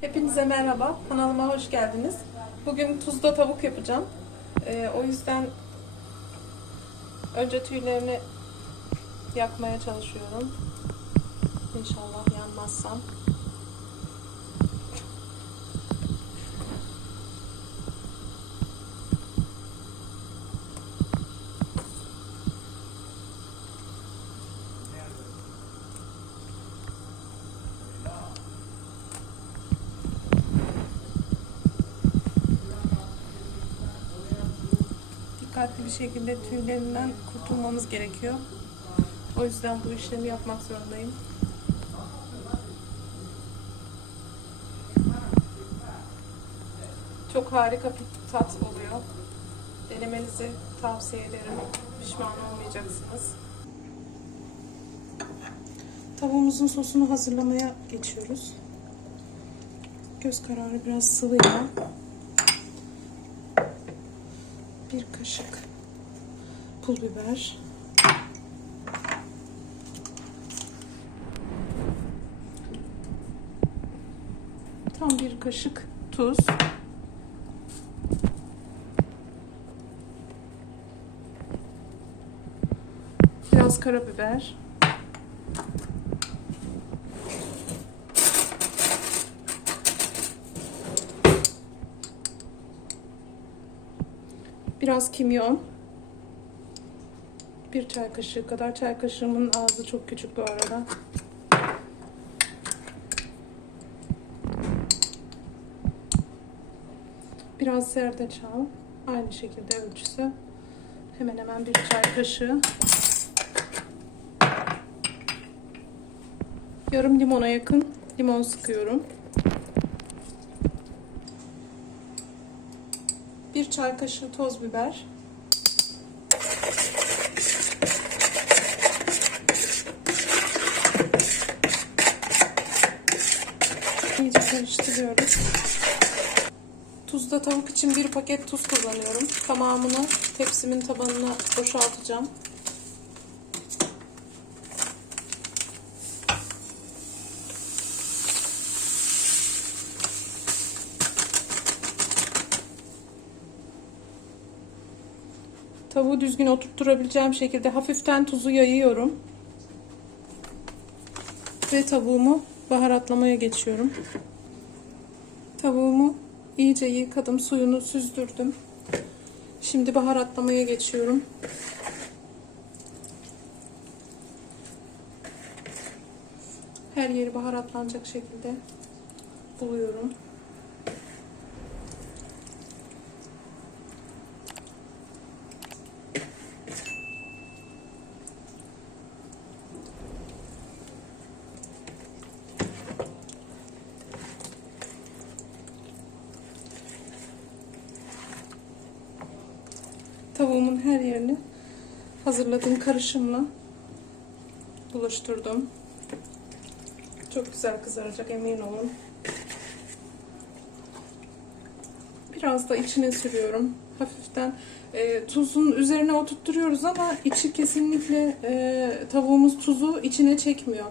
Hepinize merhaba, kanalıma hoş geldiniz. Bugün tuzda tavuk yapacağım. Ee, o yüzden önce tüylerini yakmaya çalışıyorum. İnşallah yanmazsam. Dikkatli bir şekilde tüylerinden kurtulmamız gerekiyor. O yüzden bu işlemi yapmak zorundayım. Çok harika bir tat oluyor. Denemenizi tavsiye ederim. Pişman olmayacaksınız. Tavuğumuzun sosunu hazırlamaya geçiyoruz. Göz kararı biraz sıvı. Bir kaşık pul biber. Tam bir kaşık tuz. Biraz karabiber. Biraz kimyon. Bir çay kaşığı kadar. Çay kaşığımın ağzı çok küçük bu arada. Biraz zerdeçal. Aynı şekilde ölçüsü. Hemen hemen bir çay kaşığı. Yarım limona yakın limon sıkıyorum. Bir çay kaşığı toz biber. İyice karıştırıyoruz. Tuzda tavuk için bir paket tuz kullanıyorum. Tamamını tepsimin tabanına boşaltacağım. Tavuğu düzgün oturtturabileceğim şekilde hafiften tuzu yayıyorum. Ve tavuğumu baharatlamaya geçiyorum. Tavuğumu iyice yıkadım, suyunu süzdürdüm. Şimdi baharatlamaya geçiyorum. Her yeri baharatlanacak şekilde buluyorum. Tavuğumun her yerini hazırladığım karışımla buluşturdum. Çok güzel kızaracak emin olun. Biraz da içine sürüyorum. Hafiften e, tuzun üzerine oturtturuyoruz ama içi kesinlikle e, tavuğumuz tuzu içine çekmiyor.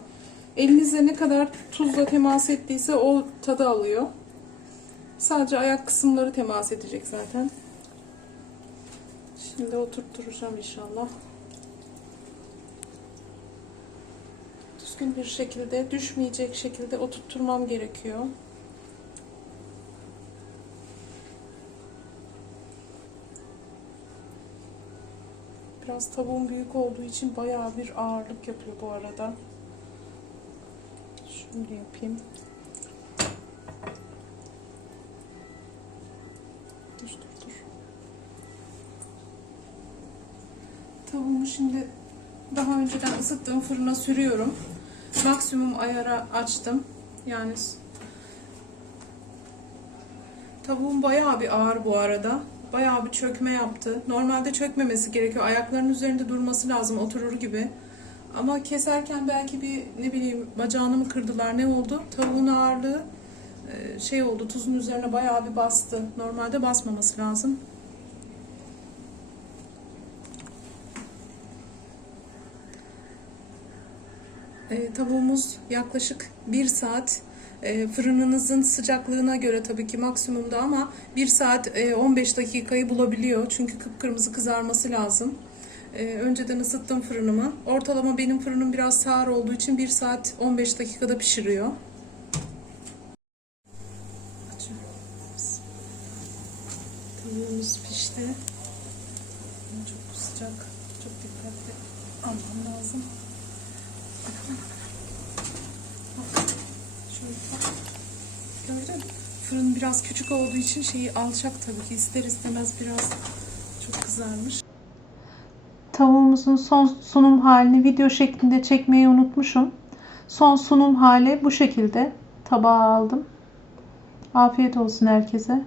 Elinizle ne kadar tuzla temas ettiyse o tadı alıyor. Sadece ayak kısımları temas edecek zaten. Şimdi oturtturacağım inşallah. Düzgün bir şekilde, düşmeyecek şekilde oturtturmam gerekiyor. Biraz tavuğum büyük olduğu için bayağı bir ağırlık yapıyor bu arada. Şöyle yapayım. Tavuğumu şimdi daha önceden ısıttığım fırına sürüyorum. Maksimum ayara açtım. Yani tavuğum bayağı bir ağır bu arada. Bayağı bir çökme yaptı. Normalde çökmemesi gerekiyor. Ayaklarının üzerinde durması lazım oturur gibi. Ama keserken belki bir ne bileyim bacağını mı kırdılar ne oldu? Tavuğun ağırlığı e, şey oldu tuzun üzerine bayağı bir bastı. Normalde basmaması lazım. E, tavuğumuz yaklaşık bir saat E, fırınınızın sıcaklığına göre tabii ki maksimumda ama 1 saat e, 15 dakikayı bulabiliyor. Çünkü kıpkırmızı kızarması lazım. E, önceden ısıttım fırınımı. Ortalama benim fırınım biraz sağır olduğu için 1 saat 15 dakikada pişiriyor. Tavuğumuz pişti. Çok sıcak. Çok dikkatli almam lazım. Şöyle? Fırın biraz küçük olduğu için şeyi alçak tabii ki ister istemez biraz çok kızarmış. Tavuğumuzun son sunum halini video şeklinde çekmeyi unutmuşum. Son sunum hali bu şekilde. Tabağa aldım. Afiyet olsun herkese.